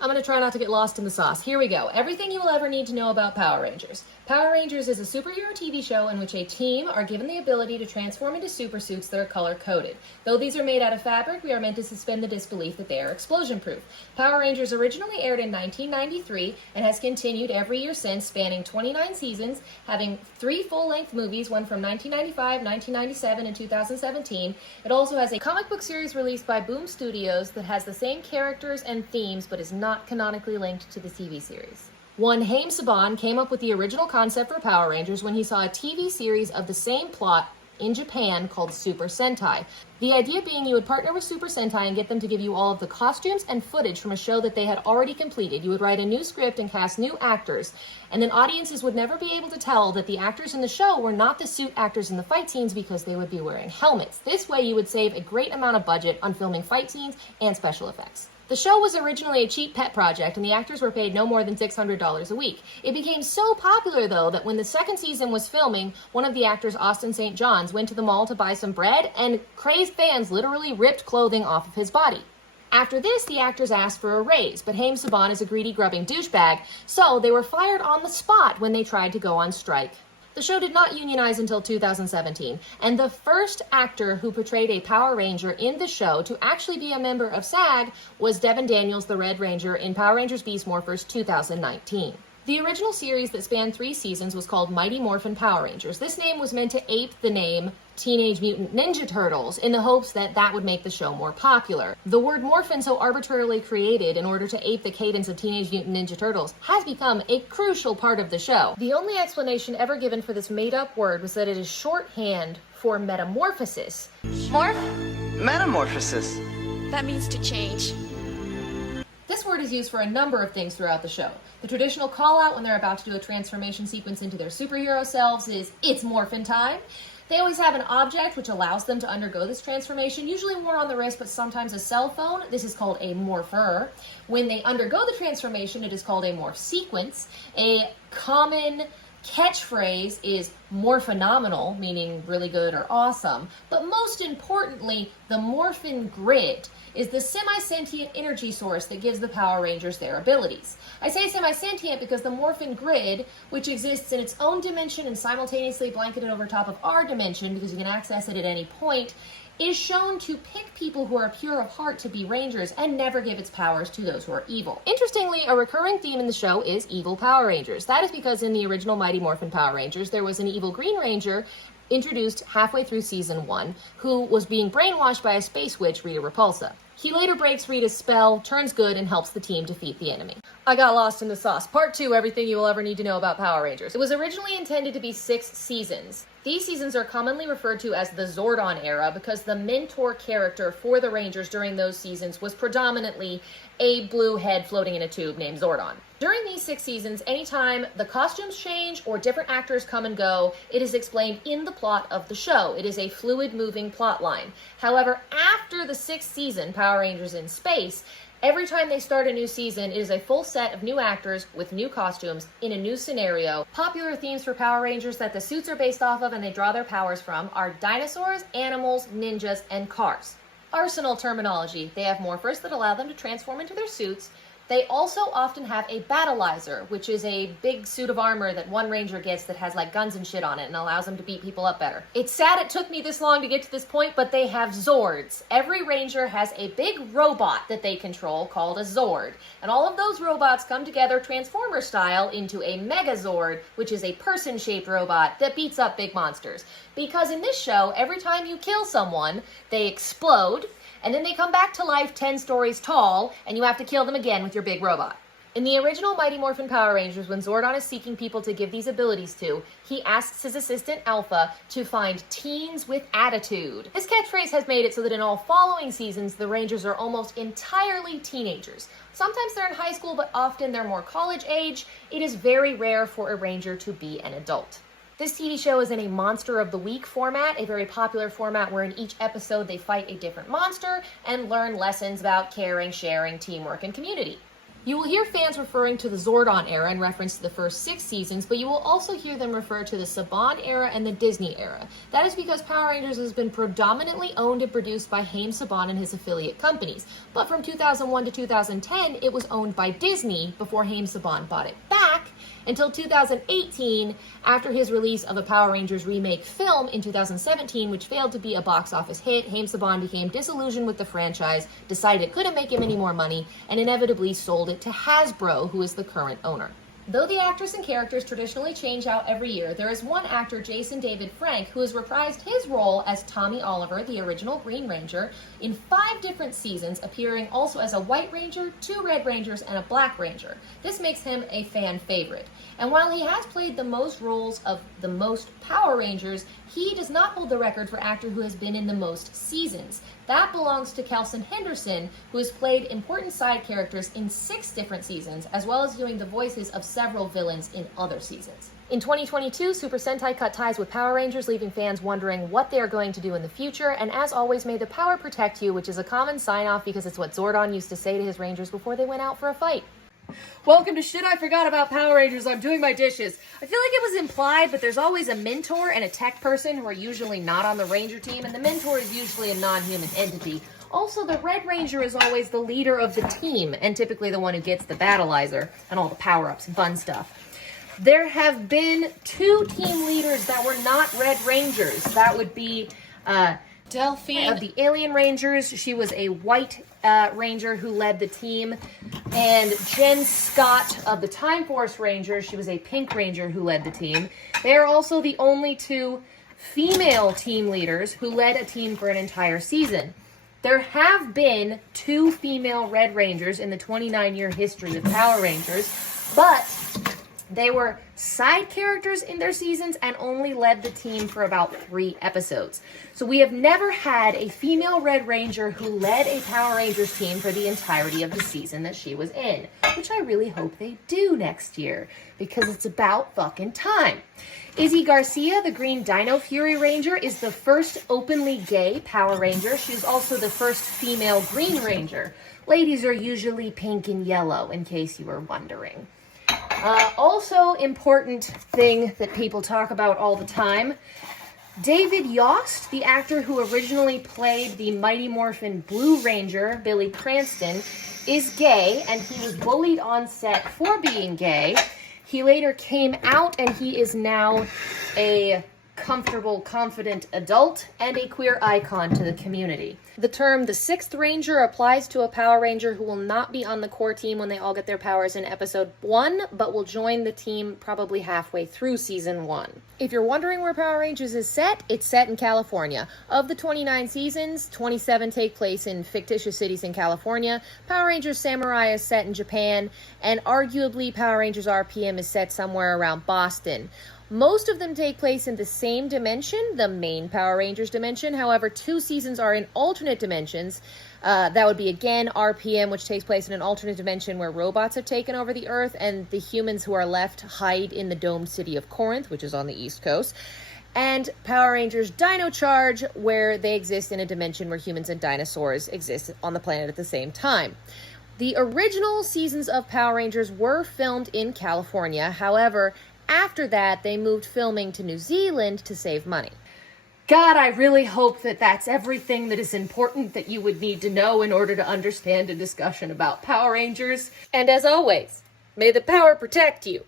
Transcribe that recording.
I'm going to try not to get lost in the sauce. Here we go. Everything you will ever need to know about Power Rangers. Power Rangers is a superhero TV show in which a team are given the ability to transform into super suits that are color-coded. Though these are made out of fabric, we are meant to suspend the disbelief that they are explosion-proof. Power Rangers originally aired in 1993 and has continued every year since, spanning 29 seasons, having 3 full-length movies, one from 1995, 1997, and 2017. It also has a comic book series released by Boom Studios that has the same characters and themes but is not canonically linked to the TV series. One Haim Saban came up with the original concept for Power Rangers when he saw a TV series of the same plot in Japan called Super Sentai. The idea being you would partner with Super Sentai and get them to give you all of the costumes and footage from a show that they had already completed. You would write a new script and cast new actors, and then audiences would never be able to tell that the actors in the show were not the suit actors in the fight scenes because they would be wearing helmets. This way you would save a great amount of budget on filming fight scenes and special effects. The show was originally a cheap pet project, and the actors were paid no more than $600 a week. It became so popular, though, that when the second season was filming, one of the actors, Austin St. John's, went to the mall to buy some bread, and crazed fans literally ripped clothing off of his body. After this, the actors asked for a raise, but Haim Saban is a greedy, grubbing douchebag, so they were fired on the spot when they tried to go on strike. The show did not unionize until 2017, and the first actor who portrayed a Power Ranger in the show to actually be a member of SAG was Devin Daniels, the Red Ranger, in Power Rangers Beast Morphers 2019. The original series that spanned 3 seasons was called Mighty Morphin Power Rangers. This name was meant to ape the name Teenage Mutant Ninja Turtles in the hopes that that would make the show more popular. The word morphin, so arbitrarily created in order to ape the cadence of Teenage Mutant Ninja Turtles, has become a crucial part of the show. The only explanation ever given for this made-up word was that it is shorthand for metamorphosis. Morph? Metamorphosis. That means to change. This word is used for a number of things throughout the show. The traditional call-out when they're about to do a transformation sequence into their superhero selves is, "It's morphin' time." They always have an object which allows them to undergo this transformation, usually worn on the wrist, but sometimes a cell phone. This is called a morpher. When they undergo the transformation, it is called a morph sequence. A common catchphrase is more phenomenal, meaning really good or awesome. But most importantly, the Morphin Grid is the semi-sentient energy source that gives the Power Rangers their abilities. I say semi-sentient because the Morphin Grid, which exists in its own dimension and simultaneously blanketed over top of our dimension because you can access it at any point, is shown to pick people who are pure of heart to be Rangers and never give its powers to those who are evil. Interestingly, a recurring theme in the show is evil Power Rangers. That is because in the original Mighty Morphin Power Rangers, there was an evil Green Ranger introduced halfway through season 1 who was being brainwashed by a space witch, Rita Repulsa. He later breaks Rita's spell, turns good, and helps the team defeat the enemy. I got lost in the sauce. Part 2, everything you will ever need to know about Power Rangers. It was originally intended to be 6 seasons. These seasons are commonly referred to as the Zordon era because the mentor character for the Rangers during those seasons was predominantly a blue head floating in a tube named Zordon. During these 6 seasons, anytime the costumes change or different actors come and go, it is explained in the plot of the show. It is a fluid moving plot line. However, after the 6th season, Power Rangers in Space, every time they start a new season, it is a full set of new actors with new costumes in a new scenario. Popular themes for Power Rangers that the suits are based off of and they draw their powers from are dinosaurs, animals, ninjas, and cars. Arsenal terminology. They have morphers that allow them to transform into their suits. They also often have a battleizer, which is a big suit of armor that one ranger gets that has like guns and shit on it and allows them to beat people up better. It's sad it took me this long to get to this point, but they have Zords. Every ranger has a big robot that they control called a Zord. And all of those robots come together Transformer style into a Megazord, which is a person-shaped robot that beats up big monsters. Because in this show, every time you kill someone, they explode, and then they come back to life 10 stories tall, and you have to kill them again with your big robot. In the original Mighty Morphin Power Rangers, when Zordon is seeking people to give these abilities to, he asks his assistant Alpha to find teens with attitude. This catchphrase has made it so that in all following seasons, the Rangers are almost entirely teenagers. Sometimes they're in high school, but often they're more college age. It is very rare for a Ranger to be an adult. This TV show is in a Monster of the Week format, a very popular format where in each episode they fight a different monster and learn lessons about caring, sharing, teamwork, and community. You will hear fans referring to the Zordon era in reference to the first 6 seasons, but you will also hear them refer to the Saban era and the Disney era. That is because Power Rangers has been predominantly owned and produced by Haim Saban and his affiliate companies. But from 2001 to 2010, it was owned by Disney before Haim Saban bought it back, until 2018, after his release of a Power Rangers remake film in 2017, which failed to be a box office hit. Haim Saban became disillusioned with the franchise, decided it couldn't make him any more money, and inevitably sold it to Hasbro, who is the current owner. Though the actors and characters traditionally change out every year, there is one actor, Jason David Frank, who has reprised his role as Tommy Oliver, the original Green Ranger, in 5 different seasons, appearing also as a White Ranger, 2 Red Rangers, and a Black Ranger. This makes him a fan favorite. And while he has played the most roles of the most Power Rangers, he does not hold the record for actor who has been in the most seasons. That belongs to Kelson Henderson, who has played important side characters in 6 different seasons, as well as doing the voices of several villains in other seasons. In 2022, Super Sentai cut ties with Power Rangers, leaving fans wondering what they are going to do in the future, and as always, may the power protect you, which is a common sign-off because it's what Zordon used to say to his Rangers before they went out for a fight. Welcome to Shit I Forgot About Power Rangers. I'm doing my dishes. I feel like it was implied, but there's always a mentor and a tech person who are usually not on the Ranger team, and the mentor is usually a non-human entity. Also, the Red Ranger is always the leader of the team, and typically the one who gets the battleizer and all the power-ups and fun stuff. There have been 2 team leaders that were not Red Rangers. That would be Delphine of the Alien Rangers. She was a White Ranger who led the team. And Jen Scott of the Time Force Rangers. She was a Pink Ranger who led the team. They are also the only 2 female team leaders who led a team for an entire season. There have been 2 female Red Rangers in the 29-year history of Power Rangers, but they were side characters in their seasons and only led the team for about 3 episodes. So we have never had a female Red Ranger who led a Power Rangers team for the entirety of the season that she was in, which I really hope they do next year, because it's about fucking time. Izzy Garcia, the Green Dino Fury Ranger, is the first openly gay Power Ranger. She's also the first female Green Ranger. Ladies are usually pink and yellow, in case you were wondering. Also important thing that people talk about all the time, David Yost, the actor who originally played the Mighty Morphin Blue Ranger, Billy Cranston, is gay, and he was bullied on set for being gay. He later came out, and he is now a comfortable, confident adult and a queer icon to the community. The term the 6th Ranger applies to a Power Ranger who will not be on the core team when they all get their powers in episode 1, but will join the team probably halfway through season 1. If you're wondering where Power Rangers is set, it's set in California. Of the 29 seasons, 27 take place in fictitious cities in California. Power Rangers Samurai is set in Japan, and arguably Power Rangers RPM is set somewhere around Boston. Most of them take place in the same dimension, the main Power Rangers dimension. However, 2 seasons are in alternate dimensions. That would be, again, RPM, which takes place in an alternate dimension where robots have taken over the Earth, and the humans who are left hide in the domed city of Corinth, which is on the East Coast. And Power Rangers Dino Charge, where they exist in a dimension where humans and dinosaurs exist on the planet at the same time. The original seasons of Power Rangers were filmed in California. However, after that, they moved filming to New Zealand to save money. God, I really hope that that's everything that is important that you would need to know in order to understand a discussion about Power Rangers. And as always, may the power protect you.